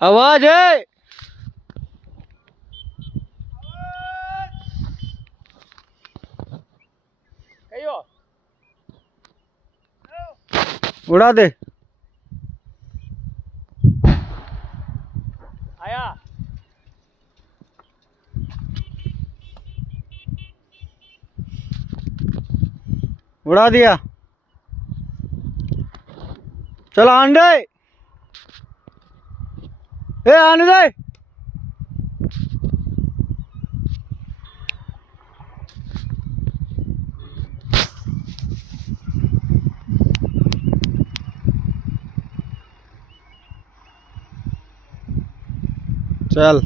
आवाज है। उड़ा दे। आया उड़ा दिया। चल आने दे। ए आने दे। चल।